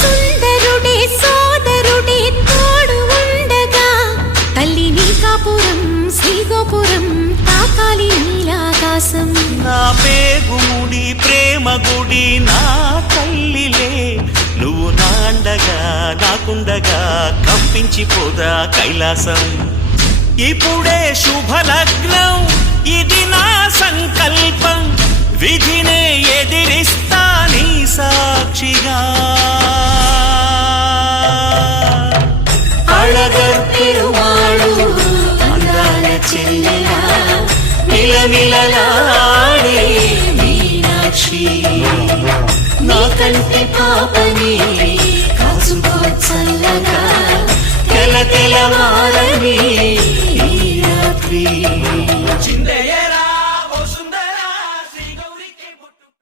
సుందరుడే సోదరుడే తోడు ఉండగా తల్లిని కాపురం శ్రీగోపురం తాకాలి నీలాకాశం. నా పేగుముడి ప్రేమ గుడి నా తల్లిలే, నువ్వు నాండగా నాకుండగా కంపించిపోదా కైలాసం. ఇప్పుడే శుభలగ్నం ఇది నా సంకల్పం, విధినే ఎదిరిస్తా నీ సాక్షిగా. అళగర్ పెరుమాళు అందాల చెల్లెలా మిలమిలలాడే మీనాక్షి, నీ కంటి పాపని కాచుకో చల్లగా తెల తెలవారని ఈ రాత్రి.